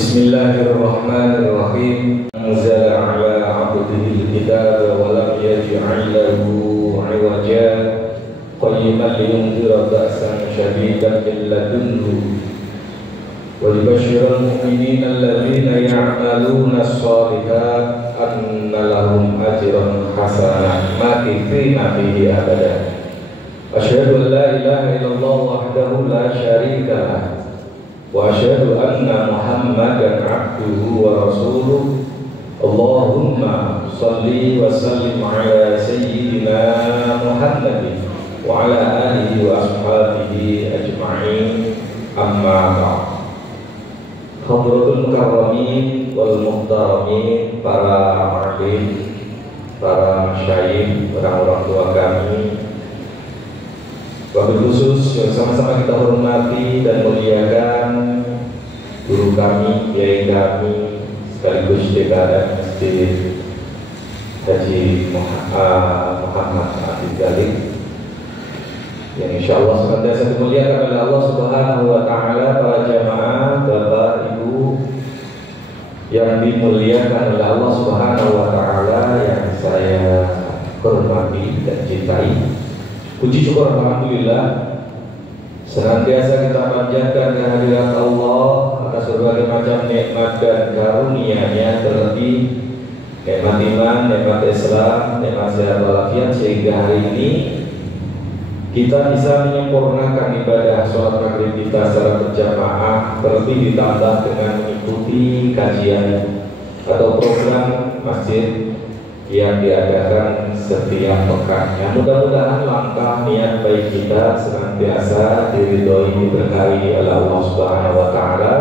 Bismillahirrahmanirrahim. Anzala ala abdihi al-kitaba wa lam yaj'al lahu 'iwaja qayyiman liyunzira ba'san shadidan min ladunhu wa yubashshirul mu'minina alladhina ya'maluna as-shalihat anna lahum ajran hasanan makithina fihi abada. Asyhadu an la ilaha illallah wahdahu la syarika lah wa asyhadu anna Muhammadan abduhu wa rasuluh. Allahumma salli wa sallim ala sayyidina Muhammadin wa ala alihi wa ashabihi ajma'in, amma ba'd. Hadratul mukarramin wal muhtaramin, para ma'lim, para masyayikh, orang-orang tua kami, wabil khusus yang sama-sama kita hormati dan muliakan guru kami, kiai kami, sekaligus dekada Masjid Haji Muhammad Abdul Ghalik, yang insya Allah senantiasa dimuliakan oleh Allah Subhanahu wa Ta'ala. Para jamaah, bapak, ibu yang dimuliakan oleh Allah Subhanahu wa Ta'ala, yang saya hormati dan cintai, puji syukur alhamdulillah senantiasa kita panjatkan kehadirat Allah atas berbagai macam nikmat dan karunia-Nya, terlebih nikmat iman, nikmat Islam, nikmat sehat walafiat, sehingga hari ini kita bisa menyempurnakan ibadah sholat maghrib kita secara berjamaah, terlebih ditambah dengan mengikuti kajian atau program masjid yang diadakan setiap pekannya. Mudah-mudahan langkah niat baik kita senantiasa diridhoi diberkahi oleh Allah Subhanahu wa Ta'ala.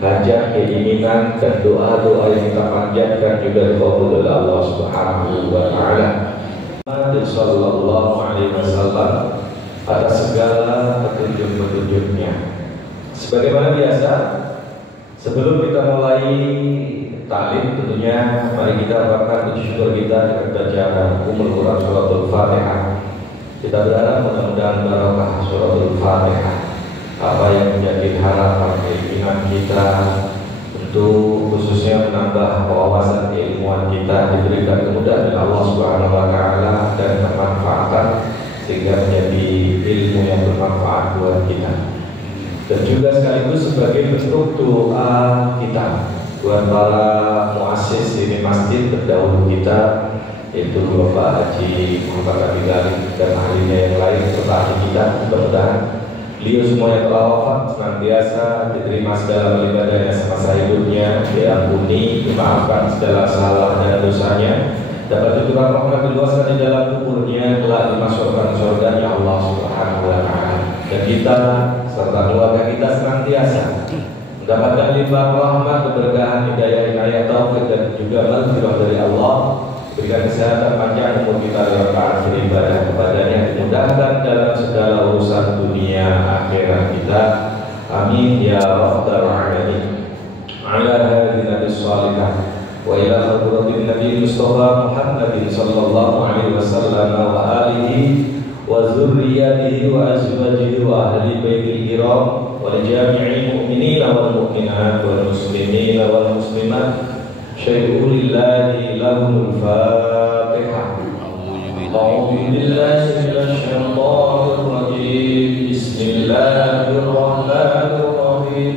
Hajat, keinginan dan doa-doa yang kita panjatkan juga dikabul oleh Allah Subhanahu wa Ta'ala. Muhammad sallallahu alaihi wasallam atas segala petunjuk-petunjuknya. Sebagaimana biasa, sebelum kita mulai taklim, tentunya mari kita rapatkan puji syukur kita dengan bacaan Ummul Quran Suratul Fatihah. Kita berharap mudah-mudahan barokah Suratul Fatihah, apa yang menjadi harapan keinginan kita untuk khususnya menambah wawasan keilmuan kita, diberikan kemudahan dari Allah Subhanahu wa Ta'ala dan kemanfaatan, sehingga menjadi ilmu yang bermanfaat buat kita, dan juga sekaligus sebagai bentuk doa kita buat para muassis ini masjid terdahulu kita, yaitu Bapak Haji Muhammad Abdul Ghalik dan ahlinya yang lain serta ahli kita. Mudah-mudahan beliau semua yang telah wafat senantiasa diterima segala ibadahnya semasa hidupnya, diampuni, dimaafkan segala salah dan dosanya, dapat dituturkan rahmat diluaskan di dalam kuburnya, telah dimasukkan surganya Allah Subhanahu wa Ta'ala, dan kita serta keluarga kita senantiasa mendapatkan limpahan rahmat, keberkahan, hidayah, inayah, taufik dan juga maghfirah dari Allah. Berikan kesehatan panjang umur kita dalam taat beribadah kepadanya, dimudahkan dalam segala urusan dunia akhirat kita. Amin ya rabbal alamin. Ala hadhihi nabiyyi salihah wa ila hadratin nabi Mustafa Muhammadin sallallahu alaihi wasallam wa alihi wa zurriyyatihi wa azwajihi wa ahli baitil kiram wa jami'il mu'minina wal mu'minat wal muslimina wal muslimat. Syai'u lillahi lahumul Fatihah. A'udzu billahi minasy syaithanir rajim. Bismillahirrahmanirrahim.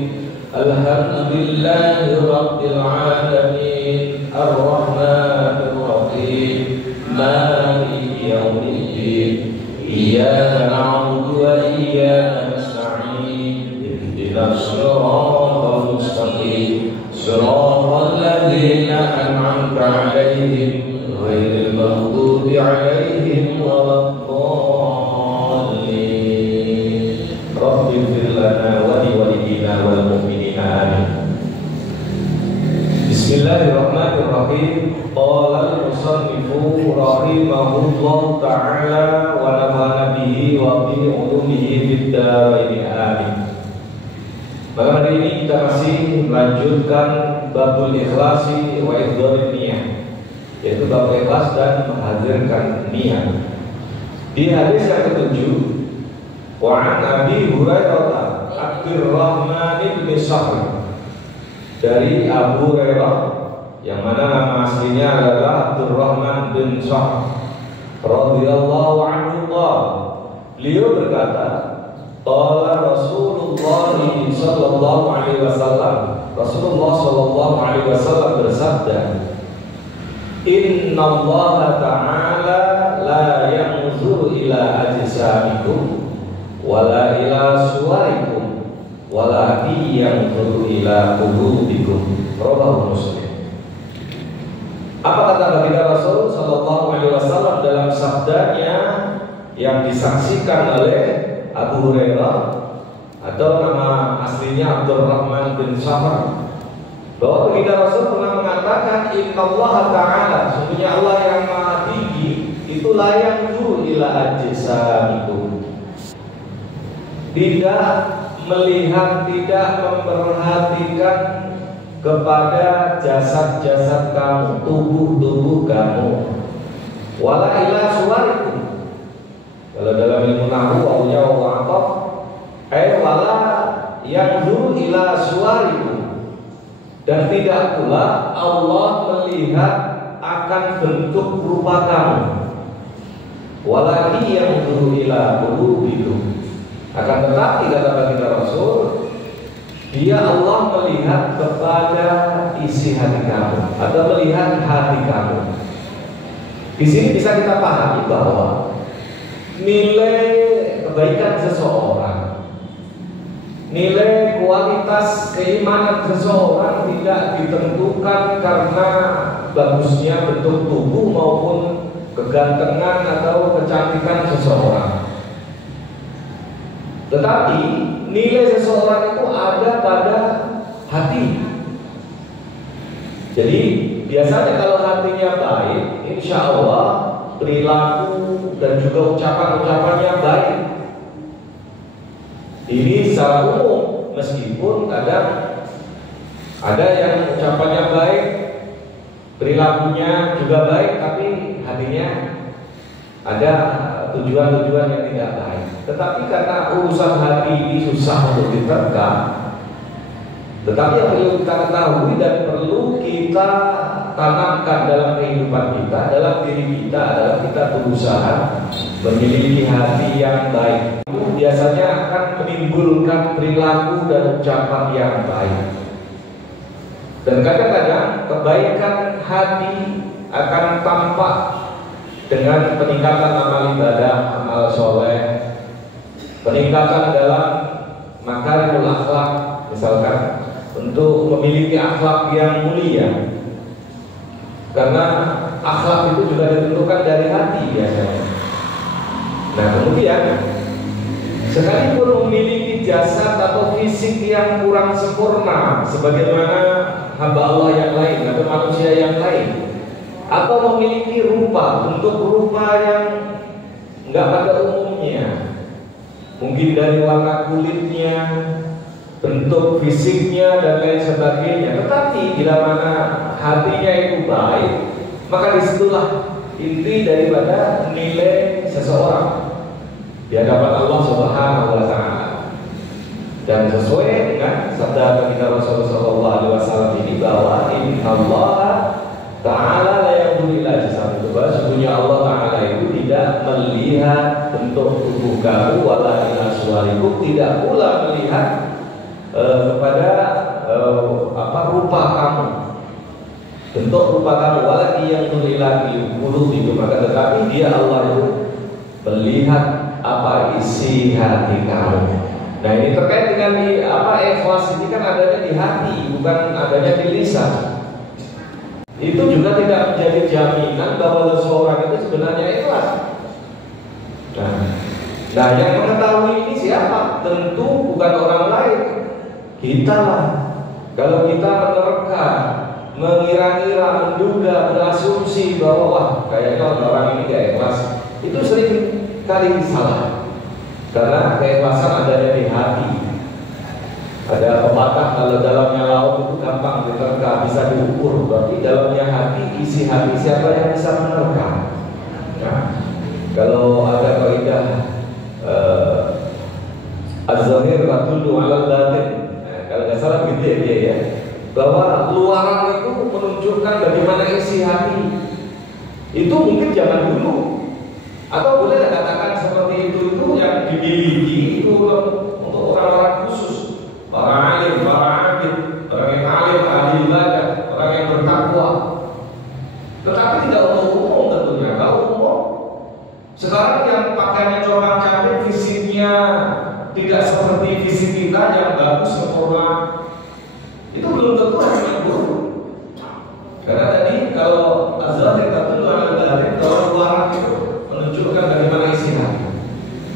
Alhamdulillahi rabbil alamin. Arrahmanir rahim. Maliki yaumiddin. Iyyaka na'budu wa iyyaka nasta'in. Ihdinas siratal mustaqim. Siratal ladzina an'amta 'alaihim ghairil maghdubi 'alaihim waladdallin. Rabbighfir lana wa li walidina wal mu'minina amin. Bismillahirrahmanirrahim. Qala al-musannifu rahimahullahu ta'ala wa nafa'ana bihi wa bi 'ulumihi fid dharain amin. Pada hari ini kita masih melanjutkan babul ikhlasi wa ihdharun niyah, yaitu bab ikhlas dan menghadirkan niat. Di hadis yang ke-7, wa an Abi Hurairah Abdurrahman bin Sakhr dari Abu Hurairah yang mana nama aslinya adalah Abdurrahman bin Sakhr radhiyallahu anhu. Beliau berkata, qala Rasulullah sallallahu alaihi wasallam, Rasulullah sallallahu alaihi wasallam bersabda, Inna Allah ta'ala la yanzuru ila ajsamikum wala ila suwarikum walakin yanzuru ila qulubikum. Rawahu Muslim. Apa kata baginda Rasul sallallahu alaihi wasallam dalam sabdanya yang disaksikan oleh Abu Hurairah atau nama aslinya Abdurrahman bin Sakhr, bahwa baginda Rasul pernah mengatakan innallaha ta'ala, sesungguhnya Allah yang maha tinggi itu la yanzuru ila ajsamikum, tidak melihat, tidak memperhatikan kepada jasad-jasad kamu, tubuh-tubuh kamu, wala ila suwarikum. Kalau dalam ilmu nahwu wawunya wawu ataf, wala yanzuru ila suwarikum, dan tidak pula Allah melihat akan bentuk rupa kamu, walakin yanzuru ila qulubikum. Akan tetapi kata baginda Rasul, dia Allah melihat kepada isi hati kamu atau melihat hati kamu. Di sini bisa kita pahami bahwa nilai kebaikan seseorang, nilai kualitas keimanan seseorang tidak ditentukan karena bagusnya bentuk tubuh maupun kegantengan atau kecantikan seseorang. Tetapi nilai seseorang itu ada pada hati. Jadi biasanya kalau hatinya baik, insya Allah perilaku dan juga ucapan-ucapannya baik. Ini secara umum, meskipun kadang ada yang ucapannya baik, perilakunya juga baik, tapi hatinya ada tujuan-tujuan yang tidak baik. Tetapi karena urusan hati ini susah untuk diterka, tetapi yang perlu kita ketahui dan perlu kita tanamkan dalam kehidupan kita, dalam diri kita adalah kita berusaha memiliki hati yang baik. Itu biasanya akan menimbulkan perilaku dan ucapan yang baik. Dan kadang-kadang kebaikan hati akan tampak dengan peningkatan amal ibadah, amal soleh, peningkatan dalam makarimul akhlak, misalkan untuk memiliki akhlak yang mulia. Karena akhlak itu juga ditentukan dari hati biasanya. Nah kemudian, sekalipun memiliki jasad atau fisik yang kurang sempurna, sebagaimana hamba Allah yang lain atau manusia yang lain, atau memiliki rupa, bentuk rupa yang enggak pada umumnya, mungkin dari warna kulitnya, bentuk fisiknya dan lain sebagainya, tetapi bila mana hatinya itu baik, maka disitulah inti daripada nilai seseorang di hadapan Allah Subhanahu wa Ta'ala. Dan sesuai dengan sabda baginda Rasulullah SAW ini, bahwa Allah Ta'ala la yanzuru ila ajsamikum, sesungguhnya Allah Ta'ala itu tidak melihat bentuk tubuh kamu, wala ila suwarikum, tidak pula melihat kepada rupa kamu, bentuk rupa kamu, walakin yanzuru ila qulubikum, maka tetapi dia Allah itu melihat apa isi hati kamu. Nah ini terkait dengan ikhlas ini kan adanya di hati, bukan adanya di lisan. Itu juga tidak menjadi jaminan bahwa seseorang itu sebenarnya ikhlas. Nah yang mengetahui ini siapa? Tentu bukan orang lain, kita lah. Kalau kita menerka, mengira-ngira, menduga, berasumsi bahwa wah kayaknya orang ini gak ikhlas, itu sering kali salah. Karena keikhlasan adanya di hati. Ada pepatah, kalau dalamnya laut itu gampang diterka, bisa diukur. Berarti dalamnya hati, isi hati, siapa yang bisa menerka? Nah, kalau ada kaidah az-zahir radullu 'ala al-batin, kalau nggak salah gitu ya dia ya. bahwa luaran itu menunjukkan bagaimana isi hati. Itu mungkin zaman dulu, atau boleh katakan seperti itu yang dimiliki itu untuk orang-orang khusus, para alim, para abid, orang yang alim, ahli ibadah, orang yang bertakwa. Tetapi tidak untuk umum tentunya. Kalau umum, sekarang yang pakaiannya corak-corik, fisiknya tidak seperti fisik kita yang bagus, sempurna, itu belum tentu hanya buruk. Karena tadi kalau azhar kita dulu ada kalau luaran itu menunjukkan bagaimana isi hati.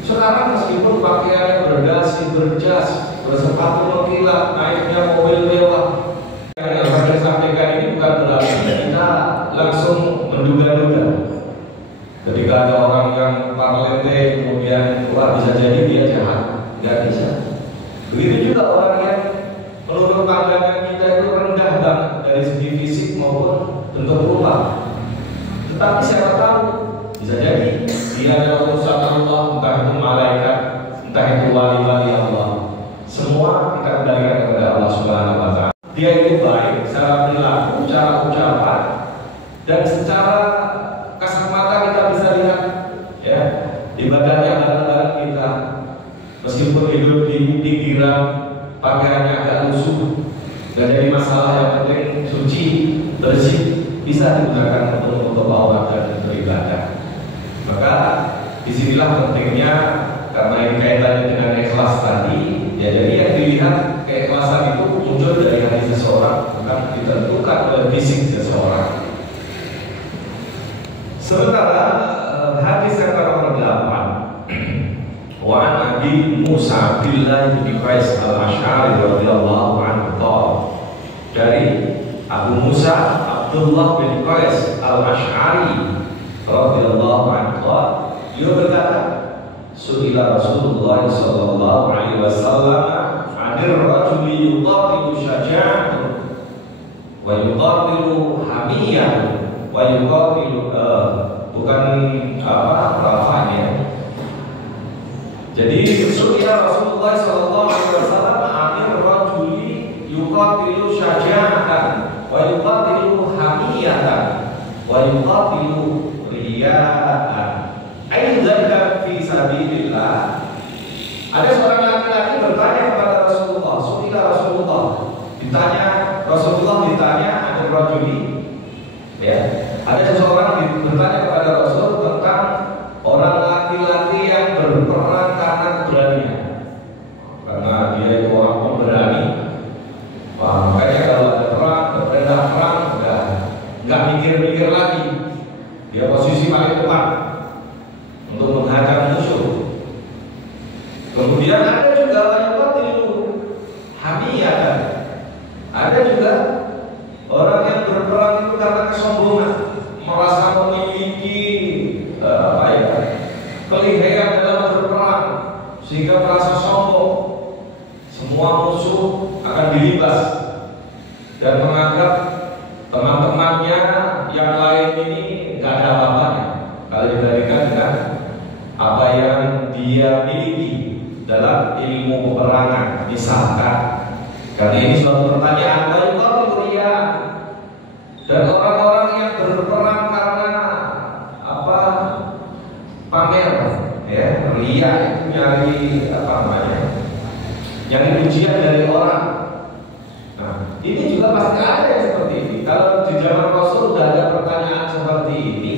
Sekarang meskipun pakaiannya berdasi, berjas, bersepatu mengkilat, naiknya mobil mewah, yang saya sampaikan ini bukan berarti kita langsung menduga-duga. Ketika ada orang yang parlente kemudian bisa jadi dia jahat, nggak bisa. Begitu juga orang yang menurut pandangan kita itu rendah banget dari segi fisik maupun bentuk rupa. Tetapi siapa tahu bisa jadi dia adalah utusan Allah, entah itu malaikat, entah itu wali-wali Allah. Semua kita kembalikan kepada Allah Subhanahu wa Ta'ala. Dia itu baik secara perilaku, secara ucapan, dan secara kasat mata kita bisa lihat, ya, ibadahnya bareng-bareng kita. Meskipun hidup di pinggiran, pakaiannya agak lusuh, dan jadi masalah, yang penting suci, bersih, bisa digunakan untuk aurat dan beribadah. Maka disinilah pentingnya, karena ini kaitannya dengan ikhlas tadi, ya, jadi yang dilihat keikhlasan itu muncul dari hati seseorang, bukan ditentukan oleh fisik seseorang. Sementara hadis yang nomor 8, wa an Abi Musa Abdullah bin Qais al-Asy'ari radhiyallahu anhu, dari Abu Musa Abdullah bin Qais al-Asy'ari radhiyallahu anhu, dia berkata, su'ila Rasulullah sallallahu alaihi wasallam 'anil rajuli yuqatilu syaja'atan wa yuqatilu hamiyah wa yuqatilu bukan rafanya. Jadi su'ila Rasulullah sallallahu alaihi wasallam 'anil rajuli yuqatilu syaja'atan wa yuqatilu hamiyatan wa yuqatilu riya'an. Aizaka fi sabilillah. Ada seorang laki-laki bertanya kepada Rasulullah, su'ila Rasulullah, ditanya ada rajuli, ya, ada seseorang bertanya kepada Rasul tentang orang laki-laki yang berperang karena keberanian, karena dia itu orang pemberani. Makanya kalau ada perang, perintah perang, nggak mikir-mikir lagi, dia posisi paling depan untuk menghajar musuh. Kemudian ada juga wayuqatilu hamiyatan. Ada juga orang yang berperang itu karena kesombongan, merasa memiliki kelihayan dalam berperang sehingga merasa sombong. Semua musuh akan dilibas dan menganggap teman-temannya yang lain ini nggak ada apa-apanya kalau dibandingkan dengan apa yang dia miliki dalam ilmu peperangan. Misalkan, karena ini suatu pertanyaan, dan orang-orang yang berperang karena pamer, ya, ria, itu nyari pujian dari orang. Nah, ini juga pasti ada yang seperti ini. Kalau di zaman Rasul sudah ada pertanyaan seperti ini,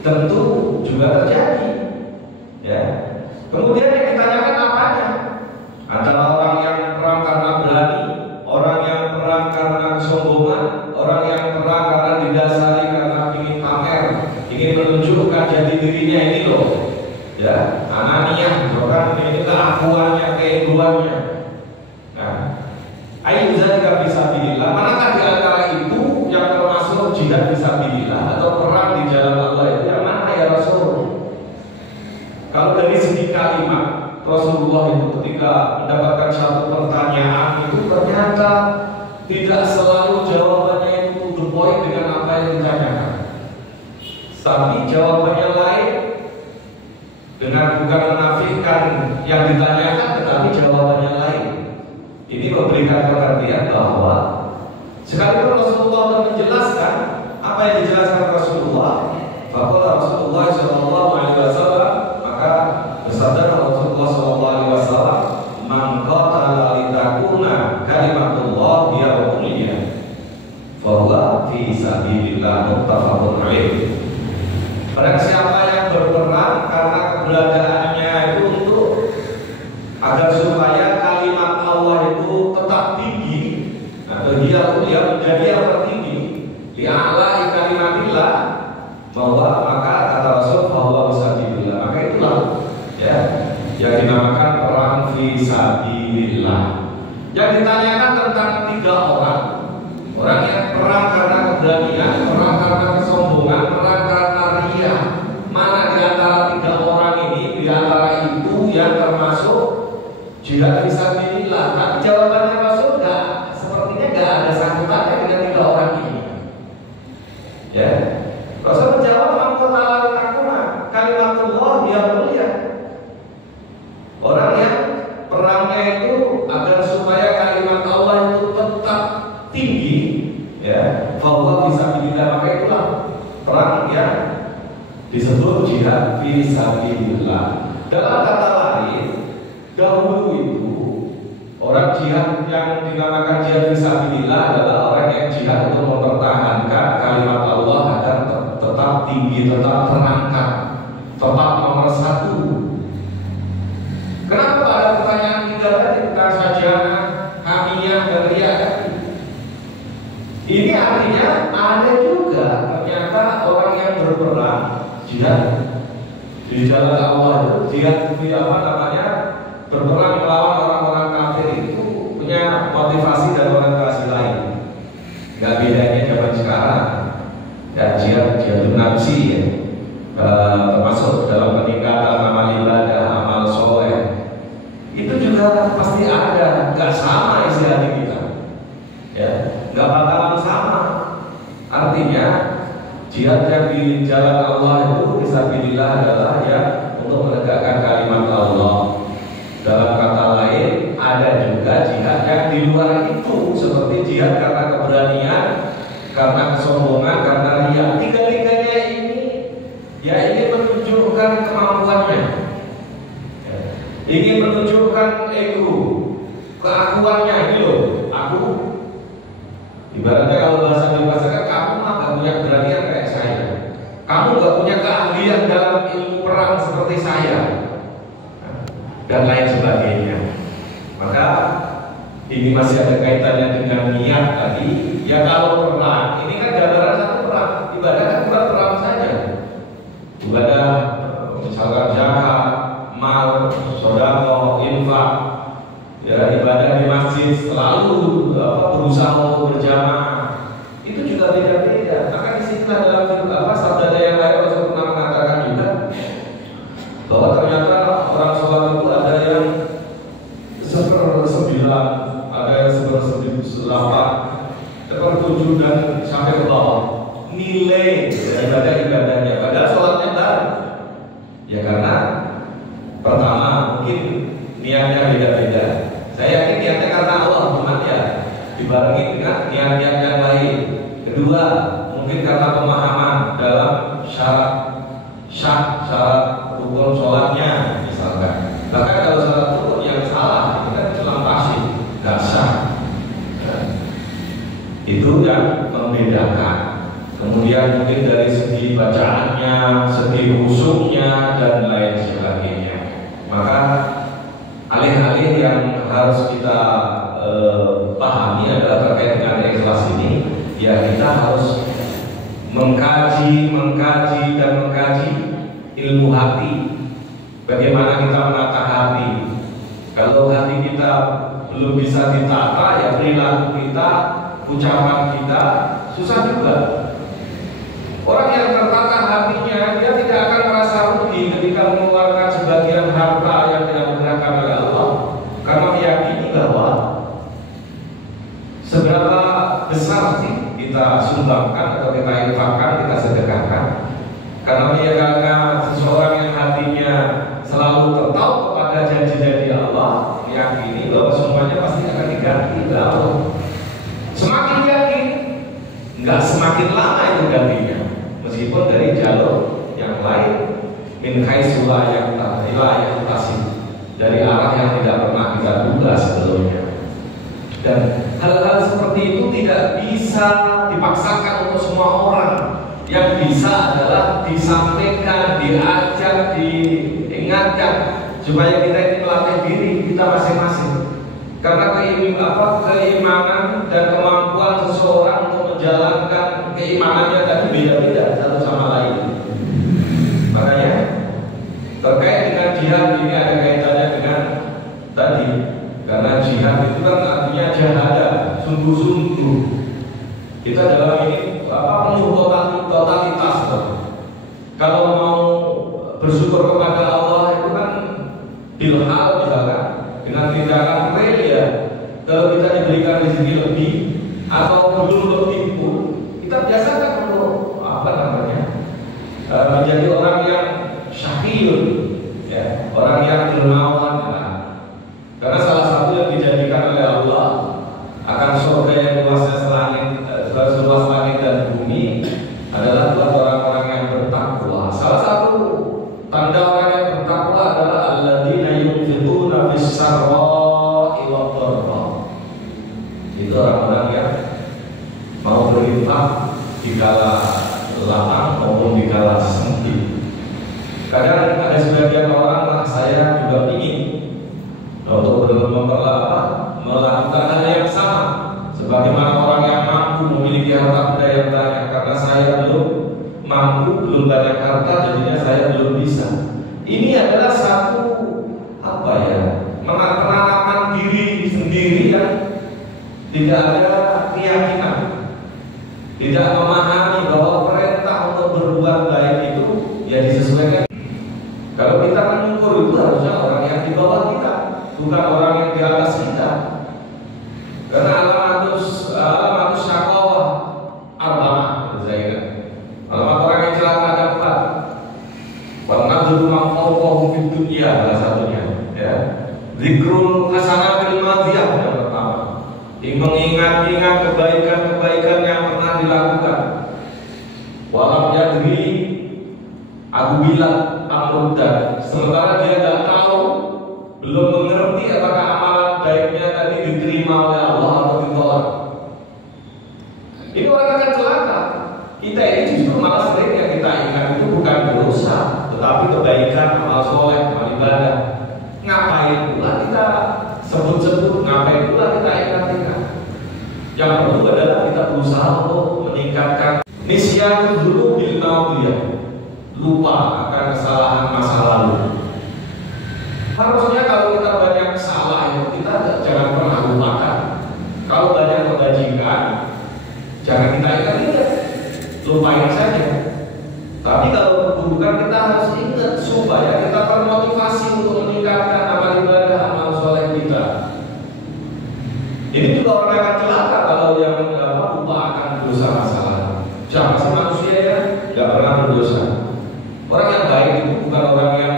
tentu juga terjadi, ya. Kemudian yang ditanyakan apanya? Antara orang yang perang karena berani, orang yang perang karena kesombongan, orang yang perang karena didasari karena ingin pamer, ingin menunjukkan jati dirinya ini loh, ya, ananiah, orang ini keakuannya, keegoannya. Nah, ayo zalika fisabilillah. Manakah di antara itu yang termasuk jihad fisabilillah atau perang di jalan Allah itu yang mana ya Rasul? Kalau dari segi kalimat, Rasulullah itu ketika mendapatkan satu pertanyaan itu ternyata tidak selalu jawabannya itu to the point dengan apa yang ditanyakan, tapi jawabannya lain, dengan bukan menafikan yang ditanyakan, tetapi jawabannya lain. Ini memberikan pengertian bahwa Sekalipun Rasulullah sudah menjelaskan apa yang dijelaskan Rasulullah, faqala Rasulullah sallallahu alaihi wasallam, maka bersabda Rasulullah sallallahu alaihi wasallam, "Man qatala litakuna kalimatullah hiya uliyah, fa huwa fi sabilillah muttafaqun alaih." Barang siapa yang berperang karena keberadaannya itu untuk agar supaya kalimat Allah itu tetap tinggi, atau dia menjadi yang tertinggi, li'a'la'i kalimatillah, bahwa maka kata Rasul bahwa fisabilillah, maka itulah ya yang dinamakan perang fisabilillah. Yang ditanyakan tentang 3 orang yang perang karena keberanian, perang karena kesombongan, perang karena riya. Mana di antara 3 orang ini, di antara itu yang termasuk jihad fisabilillah? Tapi jawabannya Rasul sepertinya nggak ada sangkutannya dengan 3 orang ini. Ya, Rasul menjawab, "Maqtala takuna kalimatullah ya mulia." Orang yang perangnya itu agar supaya kalimat Allah itu tetap tinggi, ya, bahwa fisabilillah, maka itulah perang yang disebut jihad fisabilillah. Dalam kata lain, dahulu itu orang jihad yang dinamakan jihad fisabilillah adalah orang yang jihad untuk mempertahankan kalimat Allah agar tetap tinggi, tetap terangkat, tetap nomor 1. Kenapa ada pertanyaan 3 tadi tentang sajana, hamiyah, dan riya? Ini artinya ada juga ternyata orang yang berperang jihad di jalan Allah itu, jihad itu apa namanya, berperang melawan orang-orang kafir itu punya motivasi dan orientasi lain. Gak bedanya zaman sekarang. Ya, jihad nafsi ya, termasuk dalam peningkatan amal ibadah, amal soleh. Itu juga pasti ada. Gak sama isi hati kita. Ya, gak bakalan sama. Artinya jihad yang di jalan Allah itu fisabilillah adalah ya untuk menegakkan kalimat Allah. Dalam kata lain, ada juga jihad yang di luar itu, seperti jihad karena keberanian, karena kesombongan, karena riya. 3-tiganya ini ya ingin menunjukkan kemampuannya, ya, ingin menunjukkan ego, keakuannya. Ini loh, aku. Ibaratnya kalau bahasa dibahasakan, kamu mah gak punya keberanian kayak saya, kamu gak punya keahlian dalam ilmu perang seperti saya, dan lain sebagainya. Maka ini masih ada kaitannya dengan niat tadi. Ya kalau perang, ini kan gambaran satu perang. Ibadah kan bukan perang saja. Ibadah misalkan zakat, mal, sedekah, infak. Ya, ibadah di masjid selalu berusaha untuk berjamaah. Itu juga beda-beda. Maka di sini dalam sabda yang lain Rasul pernah mengatakan juga bahwa ternyata orang sholat itu ada yang 1/9, ada yang 1/8, 1/7 dan sampai ke bawah nilai ibadah-ibadahnya. Padahal sholatnya baru. Ya karena pertama mungkin niatnya beda-beda. Saya yakin niatnya karena Allah, cuman ya dibarengi dengan niat-niat yang lain. Kedua, mungkin karena pemahaman dalam syarat rukun sholatnya misalkan. Bahkan kalau syarat rukun yang salah, itu kan cuma pasif, nggak sah. Itu yang membedakan. Kemudian mungkin dari segi bacaannya, segi khusyuknya dan lain sebagainya. Maka alih-alih yang harus kita pahami adalah terkait dengan ikhlas ini, ya kita harus mengkaji ilmu hati. Bagaimana kita menata hati? Kalau hati kita belum bisa ditata, ya perilaku kita, ucapan kita susah juga. Orang yang tertata hatinya, dia tidak akan merasa rugi ketika mengeluarkan sebagian harta yang dianugerahkan oleh Allah, karena meyakini bahwa seberapa besar sih kita sumbangkan atau kita infakkan, kita sedekahkan. Karena seseorang yang hatinya selalu tertaut kepada janji-janji Allah, meyakini bahwa semuanya pasti akan diganti oleh Allah. Semakin yakin meskipun dari jalur yang lain, min haitsu la yahtasib, dari arah yang tidak pernah kita duga sebelumnya. Dan hal-hal seperti itu tidak bisa dipaksakan untuk semua orang. Yang bisa adalah disampaikan, diajak, diingatkan supaya kita ini melatih diri kita masing-masing. Karena keimanan dan kemampuan seseorang untuk menjalankan keimanannya tadi beda-beda satu sama lain. Makanya terkait dengan jihad ini ada kaitannya dengan tadi. Karena jihad itu kan artinya jahada, sungguh-sungguh. Kita dalam ini penuh totalitas. Kalau mau bersyukur kepada Allah itu kan bilhal misalkan, dengan tindakan real ya. Kalau kita diberikan rezeki lebih atau belum lebih pun, kita biasakan untuk menjadi orang yang syahiyun, ya, orang yang dermawan. Karena salah satu yang dijadikan oleh Allah akan surga yang seluas langit dan bumi adalah buat orang-orang yang bertakwa. Salah satu tanda orang yang bertakwa adalah alladzina yunfiquna fis-sarra'i wad-dharra. Itu orang-orang yang mau berinfak di kala lapang maupun di kala sempit. Kadang ada sebagian orang, saya juga ingin untuk melakukan hal yang sama sebagaimana orang yang mampu memiliki harta benda yang banyak. Karena saya belum mampu, belum banyak harta, jadinya saya belum bisa. Ini adalah satu penanaman diri sendiri yang tidak ada keyakinan, tidak memahami bahwa perintah untuk berbuat baik itu ya disesuaikan. Kalau kita mengukur itu harusnya orang yang di bawah kita, bukan orang yang di atas kita. Karena alamatus syaqawah arba'ah, alamat orang yang celaka ada 4. Wa nadzuru ma fawqahu fid dunya, salah satunya, ya. Zikrul hasanatil madhiyah yang pertama. Mengingat-ingat kebaikan-kebaikan yang pernah dilakukan. Walam yadri Abu Bilal amruddan, sementara dia tidak tahu, belum mengerti apakah amalan baiknya tadi diterima oleh Allah atau ditolak. Ini orang akan celaka. Kita ini justru malah sering yang kita ingat itu bukan dosa, tetapi kebaikan, amal soleh, amal ibadah. Ngapain pula kita sebut-sebut, ngapain pula kita ingat-ingat. Yang perlu adalah kita berusaha untuk meningkatkan nisyan dulu bil madhiyah, lupa akan kesalahan masa lalu. Harusnya kalau kita banyak salah itu kita jangan pernah lupakan. Kalau banyak kebajikan, jangan kita ingat-ingat, lupain saja. Tapi kalau keburukan kita harus ingat supaya kita termotivasi untuk meningkatkan amal ibadah, amal soleh kita. Ini juga orang akan celaka kalau yang lupa akan dosa masa lalu. Siapa sih manusia ya nggak pernah berdosa? Orang yang baik itu bukan orang yang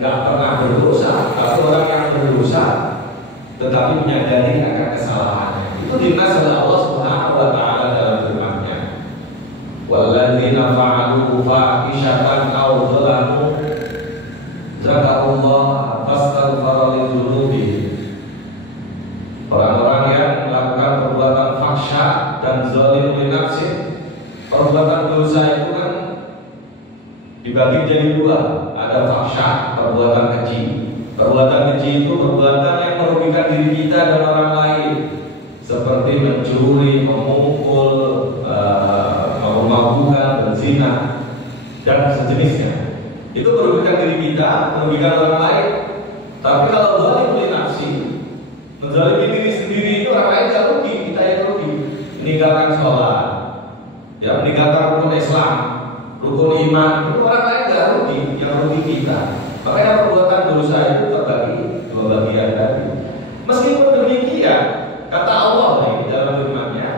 nggak pernah berdosa, tapi orang yang berdosa tetapi menyadari akan kesalahannya. Itu dinas oleh Allah Subhanahu wa taala dalam firman-Nya. Walladzina fa'alu fahishatan aw dzalamu zakarullah fastaghfara lidzunubihim. Orang-orang yang melakukan perbuatan fahsya dan zalim li nafsi, perbuatan dosa itu kan dibagi jadi 2. Ada fahsya, perbuatan keji. Perbuatan keji itu perbuatan yang merugikan diri kita dan orang lain, seperti mencuri, memukul, memabukkan, berzina dan sejenisnya. Itu merugikan diri kita, merugikan orang lain. Tapi kalau zalim li nafsi, menzalimi diri sendiri, itu orang lain tidak rugi, kita yang rugi. Meninggalkan sholat, ya, meninggalkan rukun Islam, rukun iman, itu orang lain tidak rugi, yang rugi kita. Makanya perbuatan dosa itu terbagi 2 bagian tadi. Meskipun demikian, kata Allah ini dalam firman-Nya,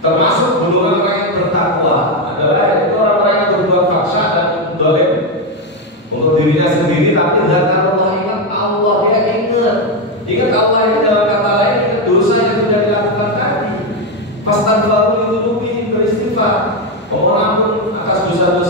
termasuk golongan orang yang bertakwa adalah itu orang-orang yang berbuat fahsya dan zalim untuk dirinya sendiri, tapi zakarullah, ingat Allah, dia ingat Allah ini dalam kata lain, ingat dosa yang sudah dilakukan tadi. Fastaghfiru lidzunubihim, beristighfar, mohon ampun atas dosa-dosa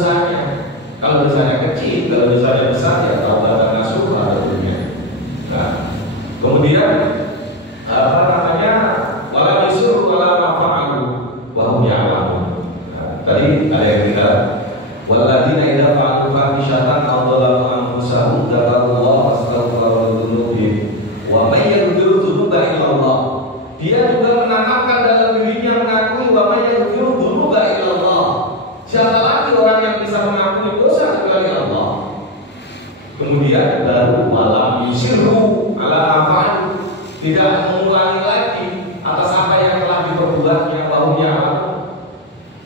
Walladzina idza fa'alu fahishatan aw dzalamu anfusahum dzakarullaha fastaghfiru dzunubihim wa may yaghfiru dzunuba illa Allah. Dia juga menanamkan dalam dirinya mengakui wa may yaghfiru dzunuba illa Allah. Siapa lagi orang yang bisa mengampuni dosa kecuali Allah? Kemudian baru malam yusirru ala mafa'al, tidak mengulangi lagi atas apa yang telah diperbuatnya bahumnya,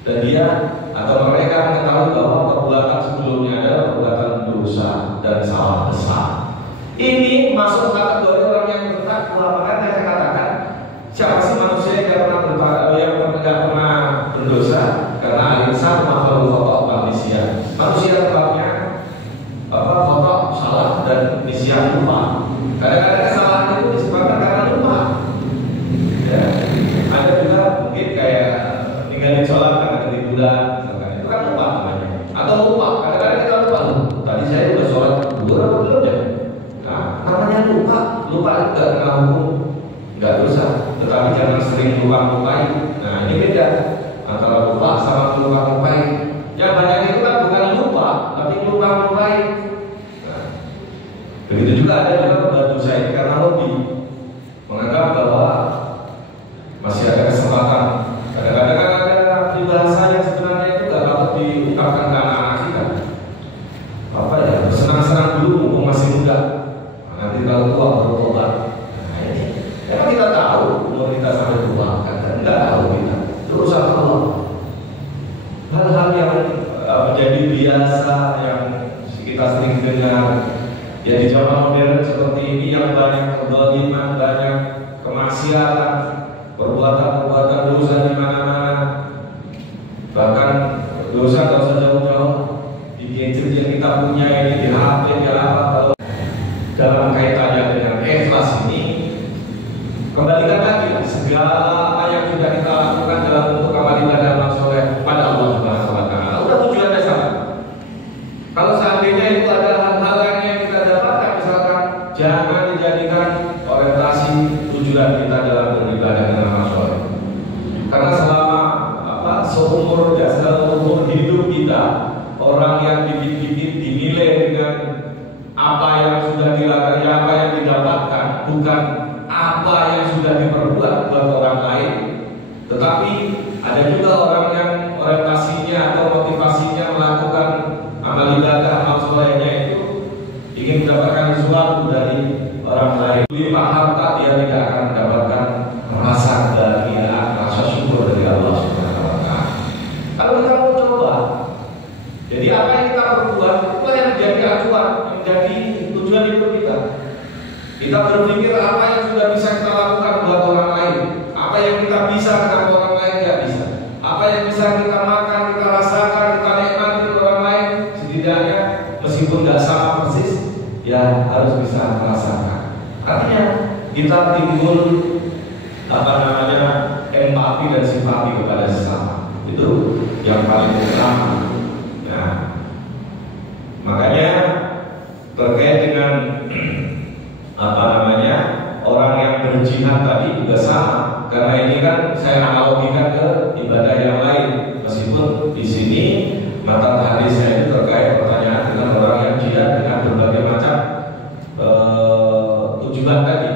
dan dia atau mereka mengetahui bahwa perbuatan sebelumnya adalah perbuatan dosa dan salah besar. Ini masuk kategori orang yang bertakwa. Makanya saya katakan, siapa sih manusia yang tidak pernah bertakwa, yang tidak pernah berdosa? Karena al-insan makhluk khotok manusia. Manusia sebabnya khotok, salah, dan nisyan, lupa. Kadang-kadang kesalahan itu disebabkan karena lupa. Ya. Ada juga mungkin kayak ninggalin sholat karena ketiduran. Atau lupa, kadang-kadang kita lupa. Tadi saya udah sholat dulu atau belum ya? Nah, namanya lupa itu gak kena hukum, gak dosa. Tetapi jangan sering lupa-lupai. Nah, ini beda antara lupa sama lupa-lupai. Yang banyak itu kan bukan lupa, tapi lupa-lupai. Nah, begitu juga ada juga pembantu saya karena hobi menganggap bahwa masih ada kesempatan. Kadang-kadang ada peribahasa yang sebenarnya itu gak dapat diungkapkan ke anak-anak kita. Apa ya, bersenang-senang dulu mumpung masih muda. Nah, nanti kalau tua baru tobat. Nah, ini emang kita tahu umur kita sampai tua kan? Enggak tahu kita. Itu urusan Allah. Hal-hal yang menjadi biasa yang kita sering dengar ya di zaman modern seperti ini, yang banyak kezaliman, banyak kemaksiatan, perbuatan-perbuatan dosa di mana-mana. Bahkan dosa tak usah jauh-jauh, di gadget yang kita punya ini, di HP, di apa. Kalau dalam kaitannya dengan ikhlas ini, kembalikan lagi segala yang sudah kita lakukan dalam bentuk amal ibadah amal soleh pada Allah Subhanahu wa Ta'ala. Udah tujuannya sama. Kalau seandainya itu ada hal-hal yang kita dapatkan, misalkan jangan dijadikan orientasi tujuan kita dalam beribadah dan amal soleh. Karena selama seumur hidup kita, orang yang dikit-dikit dinilai dengan apa yang sudah dilakukan, apa yang didapatkan, bukan apa yang sudah diperbuat buat orang lain. Tetapi ada juga orang yang orientasinya atau motivasinya melakukan amal ibadah, amal solehnya itu ingin mendapatkan sesuatu dari orang lain. Limpah harta, dia tidak akan mendapatkan rasa kebahagiaan, rasa syukur dari Allah Subhanahu wa Ta'ala. Kalau kita mau coba, jadi apa yang kita perbuat itulah yang menjadi acuan, yang menjadi tujuan hidup kita. Kita berpikir apa yang sudah bisa kita lakukan buat orang lain, apa yang kita bisa kenapa orang lain tidak bisa, apa yang bisa kita makan, kita rasakan, kita nikmati orang lain, setidaknya meskipun tidak sama persis, ya harus bisa merasakan. Artinya kita timbul empati dan simpati kepada sesama. Itu yang paling utama. Nah, makanya terkait dengan orang yang berjihad tadi juga sama. Karena ini kan saya analogikan ke ibadah yang lain. Meskipun di sini matan hadisnya itu terkait pertanyaan dengan orang yang jihad dengan berbagai macam tujuan tadi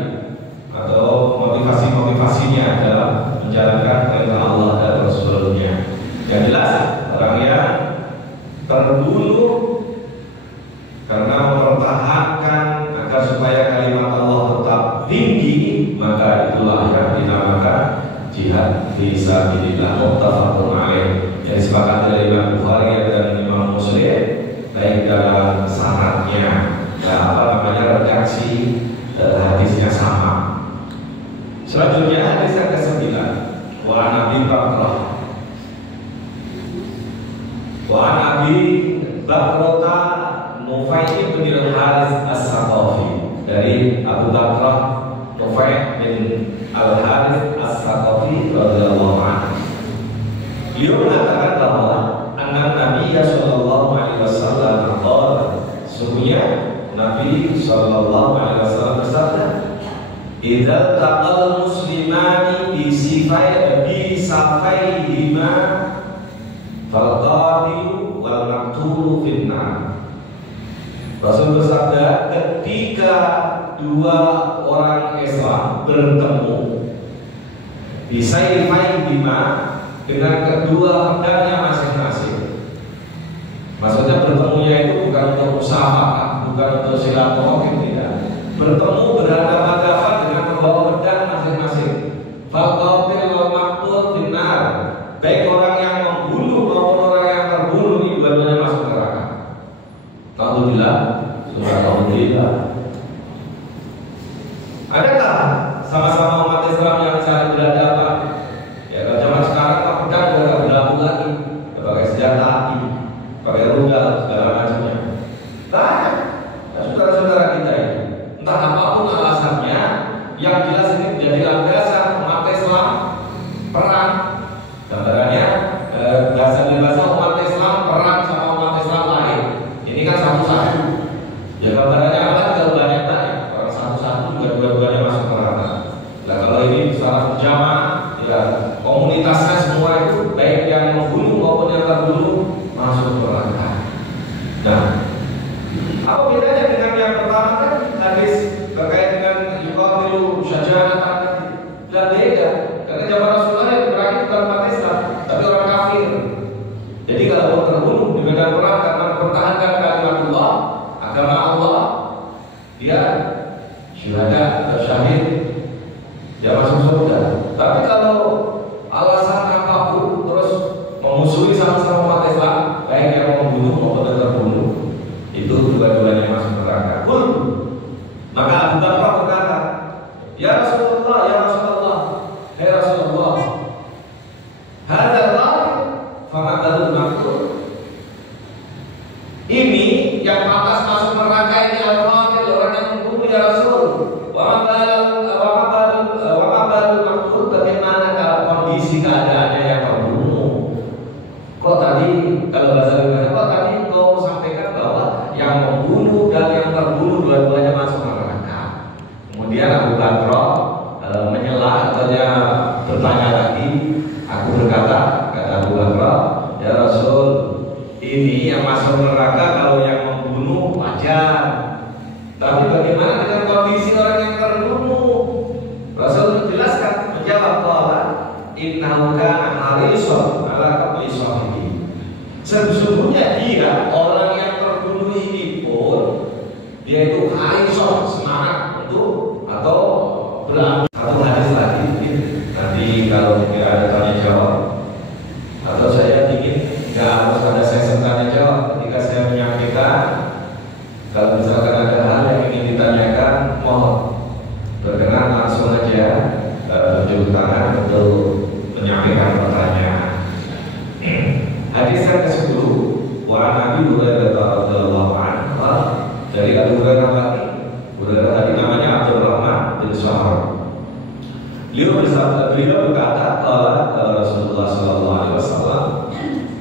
atau motivasinya dalam menjalankan perintah Allah dan Rasulnya. Yang jelas orang yang terbunuh karena mempertahankan agar supaya kalimat Allah tetap tinggi, maka itulah yang dinamakan jihad fi sabilillah. Muttafaqun alaih, yang disepakati oleh Imam Bukhari dan Imam Muslim, baik dalam syaratnya redaksi hadisnya sama. Selanjutnya hadis yang ke-9, wa an Abi Bakrah Nufai bin Al-Harits As-Saqafi, dari Abu Bakrah Nufai bin Al-Harits As-Saqafi radhiyallahu anhu. Beliau mengatakan bahwa Nabi sallallahu alaihi wasallam qala, sesungguhnya Nabi sallallahu alaihi wasallam bersabda, idza taqal muslimani bi safaihima fal qatilu wal maqtulu finnar. Rasul bersabda, ketika dua orang Islam bertemu di sayfai bima dengan kedua pedangnya masing-masing. Maksudnya bertemunya itu bukan untuk musafaha, bukan untuk silaturahim, tidak. Bertemu berhadapan-hadapan dengan membawa pedang masing-masing. Faqatil wal maqtul finnar. Baik orang yang membunuh maupun orang yang terbunuh, ini dua-duanya masuk neraka. Alhamdulillah, alhamdulillah. Adakah sama-sama umat Islam yang saling berhadapan? Ya, kalau zaman sekarang pedang sudah berlaku lagi, pakai senjata api, pakai rudal, segala macamnya. Banyak saudara-saudara kita ini, entah apapun alasannya, yang jelas ini menjadi landasan umat Islam perang. Gambarannya bahasa umat Islam perang sama umat Islam lain. Ini kan satu-satu. Ya gambarannya apa? Kalau banyak orang satu-satu juga dua-duanya masuk neraka. Nah kalau ini secara berjamaah, ya komunitasnya semua itu baik yang membunuh maupun yang terbunuh masuk neraka. Nah, apa bedanya dengan yang pertama kan hadis terkait dengan yuqatilu syaja'atan? Tidak beda. Karena zaman Rasulullah yang berakhir bukan umat Islam, tapi orang kafir. Jadi kalau terbunuh di medan perang karena mempertahankan kalimatullah, agama Allah, dia syuhada atau syahid, dia masuk surga. Tapi kalau alasan apapun terus memusuhi sama-sama umat Islam, baik yang membunuh maupun yang terbunuh, itu dua-duanya masuk neraka. Maka Abu Bakar berkata, ya Rasulullah, hai Rasulullah, hadza al-qatil faqatalul maqtul. Ini yang pantas masuk neraka ini al-qatil, orang yang membunuh ya Rasul. Wa ma balul maqtul, bagaimana kalau kondisi keadaannya yang terbunuh? Kok tadi kalau bahasa Indonesia, kok tadi kau sampaikan bahwa yang membunuh dan yang terbunuh dua-duanya masuk neraka? Kemudian Abu Bakar menyela atau bertanya lagi. Aku berkata, kata Abu Bakar, ya Rasul, ini yang masuk neraka kalau yang membunuh wajar. Tapi bagaimana dengan kondisi orang yang terbunuh? Rasul menjelaskan, menjawab bahwa innahu kana harisan ala qatli sahibi. Sesungguhnya dia orang yang terbunuh ini pun dia itu harisan, semangat untuk atau berambil. Satu hadis lagi, nanti kalau tidak ada tanya jawab atau saya ingin nggak harus ada sesi tanya jawab ketika saya menyampaikan. Kalau misalkan ada hal yang ingin ditanyakan, mohon berkenan langsung aja tunjuk tangan untuk menyampaikan pertanyaan. Hadis yang ke-10, wa Nabi Hurairah radhiyallahu anhu, dari Abu Hurairah tadi. Hurairah tadi namanya Abdurrahman bin Syahr. Beliau berkata, Rasulullah SAW.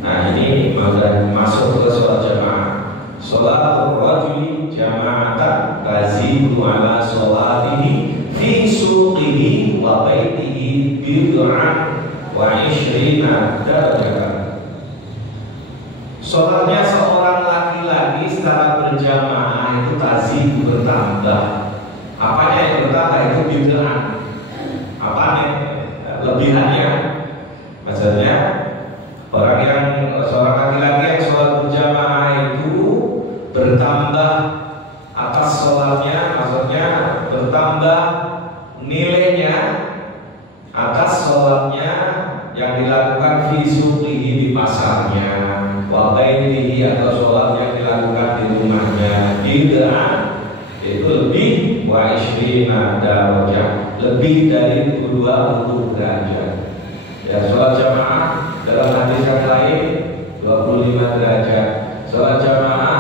Nah ini masuk ke sholat jamaah. Sholatul rajuli jama'atan tazidu ala sholatihi fi suqihi wa baitihi bid'an wa 'ishrina darajatan. Sholatnya seorang laki-laki secara berjamaah itu tazidu, bertambah. Apanya yang bertambah? Itu bid'an. Apanya? Lebihannya, maksudnya orang yang seorang laki-laki yang sholat berjamaah itu bertambah atas sholatnya, maksudnya bertambah nilainya atas sholatnya yang dilakukan fi suqihi, di pasarnya, wa baitihi, atau sholat yang dilakukan di rumahnya, bid'ah, itu lebih wa 'ishrina darajah, lebih dari 20 derajat. Ya, sholat jamaah dalam hadis yang lain 25 derajat. Sholat jamaah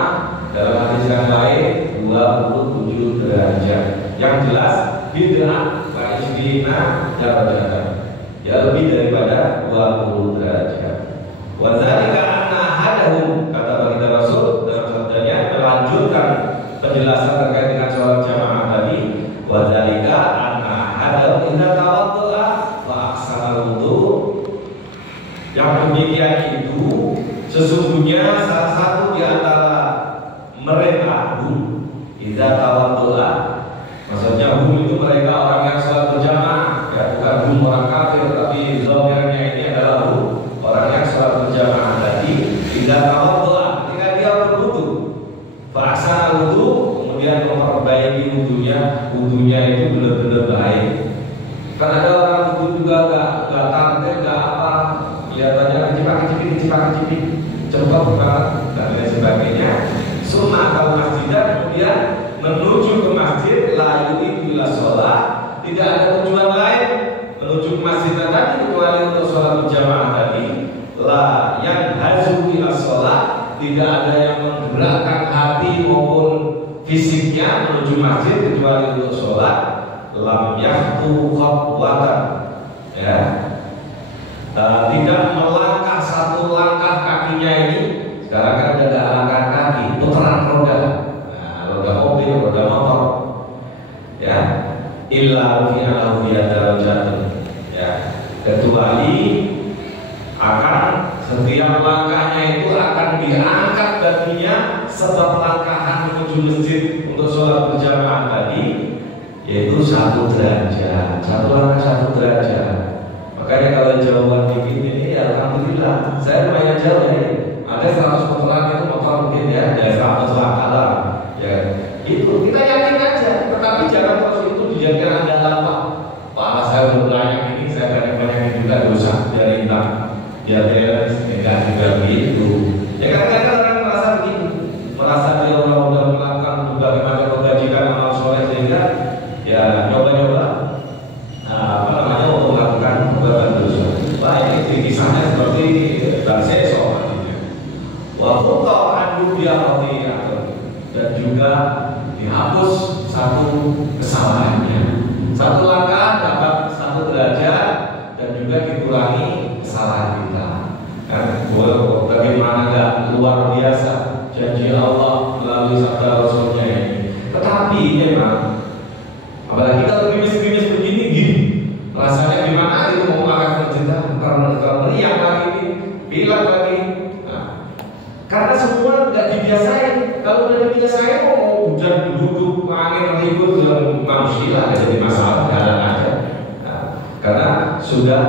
dalam hadis yang lain 27 derajat. Yang jelas bid'ah wa 'ishrina darajat, ya lebih daripada 20 derajat. Wa dzalika anna hadahum, kata baginda Rasul dalam sabdanya melanjutkan penjelasan terkait dengan sholat jamaah tadi. Wa dzalika anna hadahum idza tawaddaa wa ahsana wudu. Yang demikian itu sesungguhnya salah satu wudunya itu benar-benar baik. Kan ada orang wudu juga nggak tante, nggak apa, kelihatannya kecipit, cepat banget dan lain sebagainya. Sunnah kalau masjid kemudian menuju ke masjid, layu ila sholat, tidak ada tujuan lain menuju ke masjid tadi kecuali untuk sholat berjamaah tadi. La yang hazu ila sholat, tidak ada yang menggerakkan hati maupun fisiknya menuju masjid kecuali untuk sholat. Lam yahtu khatwatan, ya, tidak melangkah satu langkah kakinya ini. Sekarang kan ada langkah kaki, putaran roda, roda mobil, roda motor, ya. Illa fi'alahu bi'adal jatuh, ya, kecuali akan setiap langkahnya itu akan diangkat baginya sebab langkahan menuju masjid untuk sholat berjamaah tadi, yaitu 1 derajat, 1 langkah 1 derajat. Makanya kalau jauhan dikit ini, ya alhamdulillah, saya lumayan jauh ya. Ada 100 meteran itu motor mungkin ya, dari 100 langkah lah, ya. Itu kita yakin aja, tetapi jangan terus itu dijadikan andalan. Pak, saya udah banyak ini, saya banyak juga dosa dari hitam. Ya dia tidak juga begitu. Ya kadang-kadang orang merasa begini, merasa dia orang udah melakukan berbagai macam kebajikan amal soleh sehingga ya coba-coba untuk melakukan perbuatan dosa. Wah, ini kisahnya seperti Barseso artinya. Waktu kau adu dia dan juga dihapus 1 kesalahannya. 1 langkah dapat 1 derajat dan juga dikurangi kesalahan kita. Kan, bagaimana nggak luar biasa janji Allah melalui sabda Rasulnya ini. Tetapi memang apalagi kalau gerimis-gerimis begini gini, rasanya gimana itu mau makan mencinta karena meriang lagi ini, bilang lagi. Nah, karena semua nggak dibiasain. Kalau udah dibiasain mau hujan duduk, angin ribut dengan manusia jadi masalah, jalan aja. Nah, karena sudah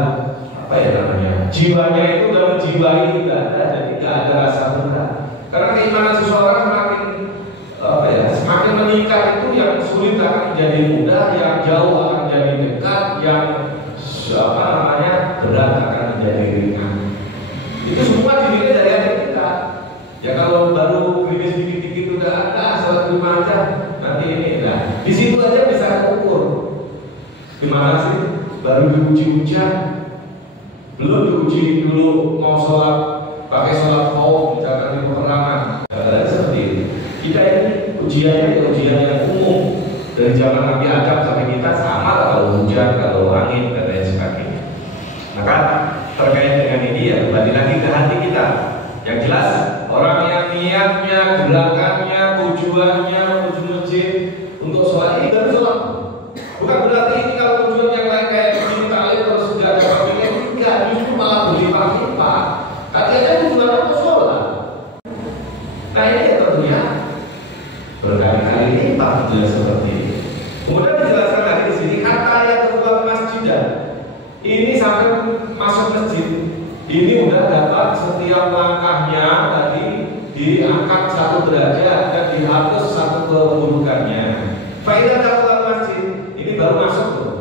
apa ya namanya, jiwanya itu udah menjiwai ibadah, jadi nggak ada rasa berat. Karena keimanan seseorang semakin meningkat itu, yang sulit akan menjadi mudah, yang jauh akan menjadi dekat, yang berat akan menjadi ringan. Itu semua dinilai dari hati kita. Ya kalau baru krimis dikit-dikit udah ada salat 5 aja, nanti ini, nah di situ aja bisa ukur. Gimana sih? Baru diuji hujan, belum diuji dulu mau sholat pakai sholat khawf misalkan di peperangan. Seperti itu. Kita ini ujiannya ujian yang umum dari zaman Nabi Adam sampai kita sama, kalau hujan, kalau angin dan lain sebagainya. Maka terkait dengan ini ya kembali lagi ke hati kita. Yang jelas orang yang niatnya, gerakannya, tujuannya menuju masjid untuk sholat ini baru sholat. Bukan berarti ini kalau tujuan yang lain kayak begini kali terus sudah ada sebagainya, tidak, justru malah berlimpah-limpah. Artinya tujuan untuk sholat. Nah ini tentunya berkali-kali lipat sudah seperti ini. Kemudian dijelaskan lagi di sini kata yang kedua masjid. Ini sampai masuk masjid, ini udah dapat setiap langkahnya tadi diangkat 1 derajat dan dihapus 1 keburukannya. Faedah dalam masjid ini baru masuk tuh.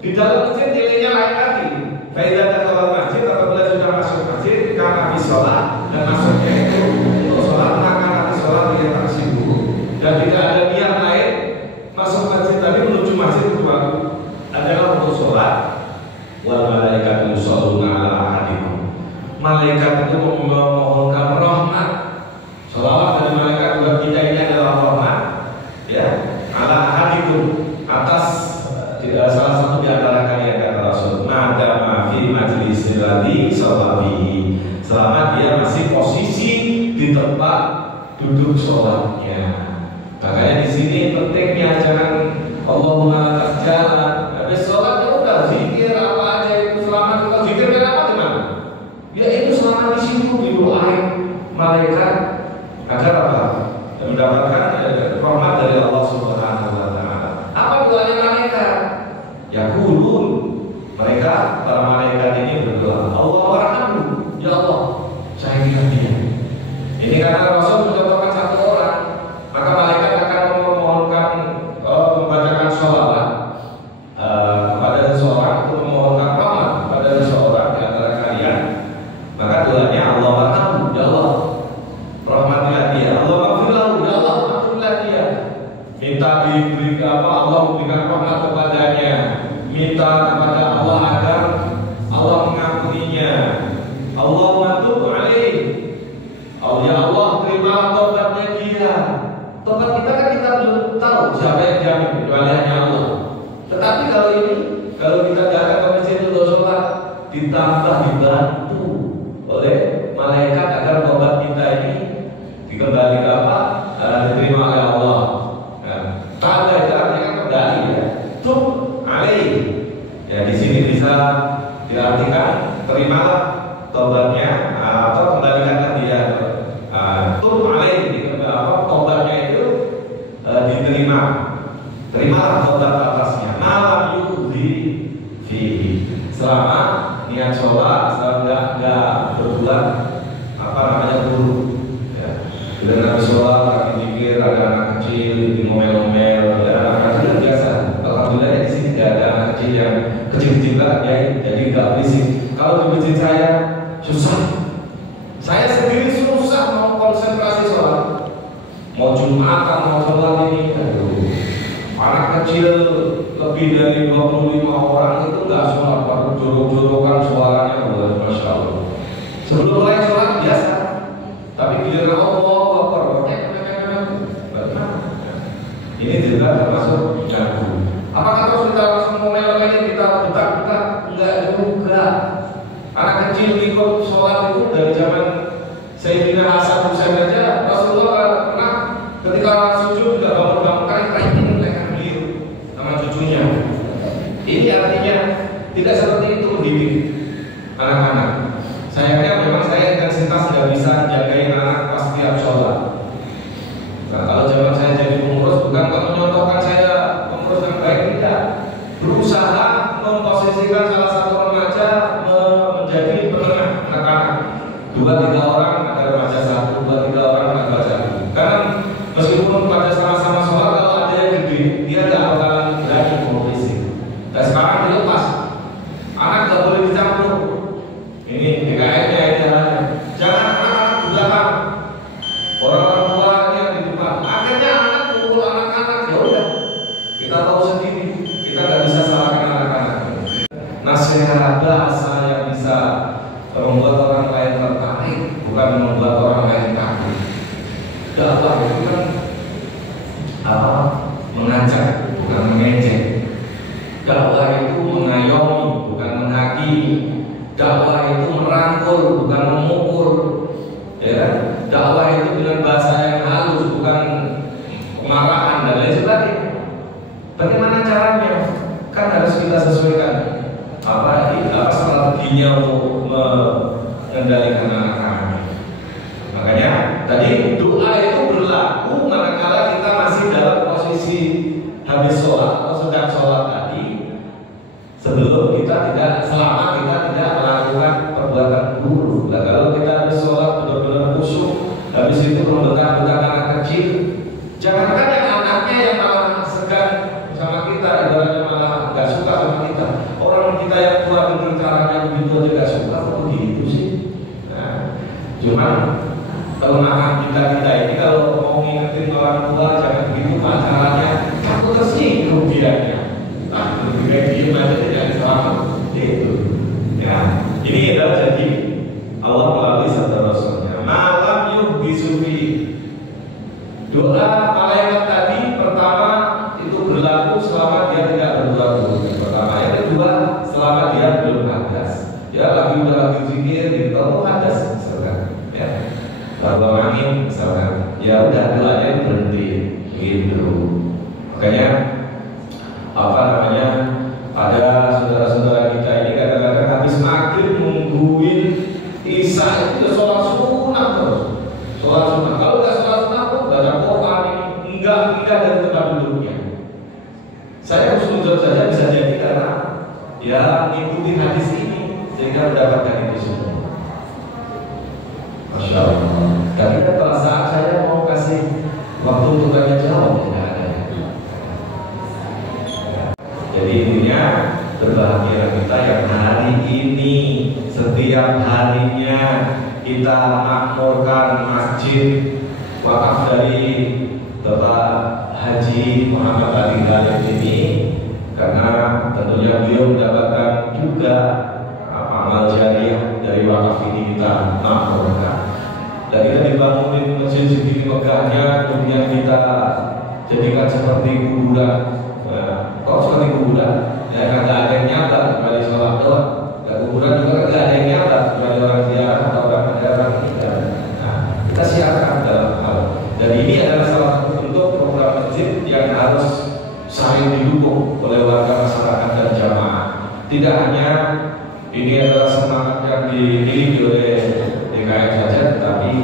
Di dalam masjid nilainya lain lagi. Faedah dalam masjid apabila sudah masuk masjid karena habis sholat, dan masuknya itu untuk sholat, maka habis sholat dia tak sibuk dan tidak ada niat lain masuk masjid tadi menuju masjid adalah untuk sholat. Wal malaikatu yusholluna ala ahadikum. Malaikat itu memohonkan rahmat. Sholawat dari malaikat buat kita ini adalah rahmat, ya. Ala ahadikum, atas salah satu di antara kalian, kata Rasul. Mada mafi majlisil ladzi shalla fihi, selama dia masih posisi di tempat duduk sholatnya. Makanya di sini pentingnya jangan Allahumma atas jalan. Habis sholat ya udah zikir apa aja itu selama kita zikir apa gimana? Ya itu selama di situ didoain malaikat agar apa? Mendapatkan rahmat dari Allah Subhanahu wa taala. Apa doanya malaikat? Ya kulun. Mereka para malaikat ini berdoa, Allahumma ya Allah, sayangilah dia. Ini karena Rasul mencontohkan 1 orang, maka malaikat akan memohonkan membaca minta diberi apa, Allah memberikan rahmat kepadanya, minta kepada Allah agar Allah mengampuninya. Allah mantub alaih. Oh ya Allah, terima tobatnya dia. Tobat kita kan kita belum tahu siapa yang jamin, kecuali hanya Allah. Tetapi kalau ini, kalau kita datang ke masjid itu sholat, ditambah dibantu oleh malaikat agar tobat kita ini dikembali ke apa? Diterima oleh Allah. Tambah itu artinya kembali ya. Tub alaih. Ya di sini bisa diartikan terimalah tobatnya atau kembalikan dia. Tub alaih ini apa? Tobatnya itu diterima. Terimalah tobat atasnya. Malam yu'dhi fihi. Selama niat sholat, selama enggak berbuat apa namanya buruk. Ya. Bila Nabi sholat, kaki pikir ada anak kecil, ngomel-ngomel, ada anak kecil biasa. Alhamdulillah di sini tidak ada anak kecil yang kecil-kecil banget ya, jadi nggak berisik. Kalau di masjid saya susah. Saya sendiri susah mau konsentrasi sholat. Mau Jumatan, mau sholat ini, aduh. Anak kecil lebih dari 25 orang itu nggak sholat, baru jorok-jorokan suaranya, masya Allah. Sebelum mulai sholat biasa, tapi giliran Allah Akbar, ini juga termasuk ganggu. Apakah terus kita langsung ngomel lagi, kita butak-butak? Enggak juga. Anak kecil ikut sholat itu dari zaman Sayyidina Hasan Husain aja, Rasulullah pernah ketika sujud juga bangun-bangun kali mereka beliau sama cucunya. Ini artinya tidak seperti itu mendidik anak-anak. Sayangnya memang saya intensitas tidak bisa jagain anak pas tiap sholat. Nah, kalau zaman saya jadi pengurus, bukan menyontohkan saya pengurus yang baik, tidak. Berusaha memposisikan salah satu remaja menjadi penengah anak-anak. 2-3 orang ada remaja satu, 2-3 orang ada remaja satu. Karena meskipun pada sama-sama sholat, kalau ada yang gede, dia tidak bakalan berani posisi. Dan sekarang dilepas, anak tidak boleh dicampur. Ini DKM-nya ini halnya. Jangan anak-anak di belakang, orang-orang tua yang di depan. Akhirnya anak kumpul anak-anak, ya udah. Kita tahu sendiri, kita nggak bisa salahkan anak-anak. Nasihat bahasa yang bisa membuat orang lain tertarik, bukan membuat orang lain takut. Dakwah itu kan apa? Mengajak, bukan mengejek. Dakwah itu mengayomi, bukan menghakimi. Dakwah itu merangkul, bukan memukul. Ya, dakwah itu dengan bahasa yang halus, bukan pemarahan dan lain sebagainya. Bagaimana caranya? Kan harus kita sesuaikan apa strateginya untuk mengendalikan anak-anak. Makanya tadi doa itu berlaku manakala kita masih dalam posisi habis sholat atau sedang sholat tadi, sebelum kita tidak, selama kita tidak melakukan perbuatan buruk. Nah, kalau kita habis sholat benar-benar khusyuk, habis itu membentak-bentak anak kecil, jangankan yang anaknya yang malah segan sama kita, ibaratnya malah nggak suka sama kita. Orang kita yang tua dengan caranya begitu aja nggak suka, kok begitu sih? Nah, cuman kelemahan kita ini kalau mau ngingetin orang tua jangan begitu, caranya takut tersinggung dianya. Nah, lebih baik diem aja tidak diselamat. Itu. Ya, ini adalah janji Allah melalui sabda Rasulnya. Malam yuk bisufi. Doa malaikat tadi pertama itu berlaku selama dia tidak berbuat buruk. Pertama, yang kedua selama dia belum hadas. Ya lagi zikir, gitu, hadas misalkan. Ya, kalau angin misalkan, ya udah doanya berhenti. Gitu. Makanya apa namanya? Ada saudara-saudara kita ini kadang-kadang habis maghrib nungguin isya itu sholat sunnah terus. Sholat sunnah. Kalau nggak sholat sunnah kok baca Quran enggak pindah dari tempat duduknya. Saya husnuzon saja bisa jadi karena ya ngikutin hadis ini sehingga mendapatkan itu semua. Masya Allah. Tapi kan pada saat saya mau kasih waktu untuk tanya jawab tidak ada. Jadi intinya berbahagia kita yang hari ini setiap harinya kita makmurkan masjid wakaf dari Bapak Haji Muhammad Ali Khalid ini, karena tentunya beliau mendapatkan juga amal jariah dari wakaf ini kita makmurkan. Dan kita dibangunin masjid segini megahnya, kemudian kita jadikan seperti kuburan. Kok seperti kuburan? Ya karena ada yang nyata kepada sholat doang. Dan kuburan juga tidak ada yang nyata kepada orang ziarah atau orang meninggal. Nah, kita siapkan dalam hal. Dan ini adalah salah satu bentuk program masjid yang harus saling didukung oleh warga masyarakat dan jamaah. Tidak hanya ini adalah semangat yang dimiliki oleh DKM saja, tetapi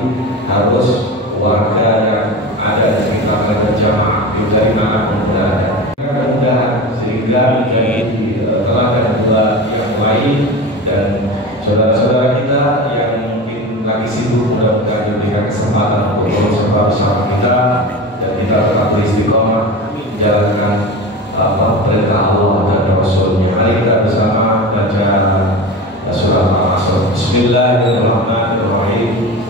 harus warga yang ada di sekitar dan jamaah dari mana pun berada. Mudah-mudahan sehingga menjadi teladan buat yang lain dan saudara-saudara kita yang mungkin lagi sibuk, mudah-mudahan diberikan kesempatan untuk bersama kita dan kita tetap beristiqomah menjalankan perintah Allah dan Rasulnya. Mari kita bersama baca surah Al-Asr. Bismillahirrahmanirrahim.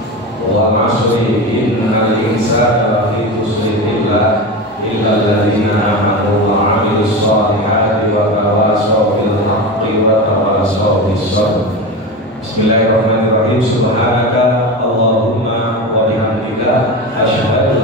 Wal 'ashri innal insana lafi khusr illa alladziina aamanu wa 'amilus shalihati wa tawashaw bil haqqi wa tawashaw bis sabr. Bismillahirrahmanirrahim. Subhanaka Allahumma wa bihamdika asyhadu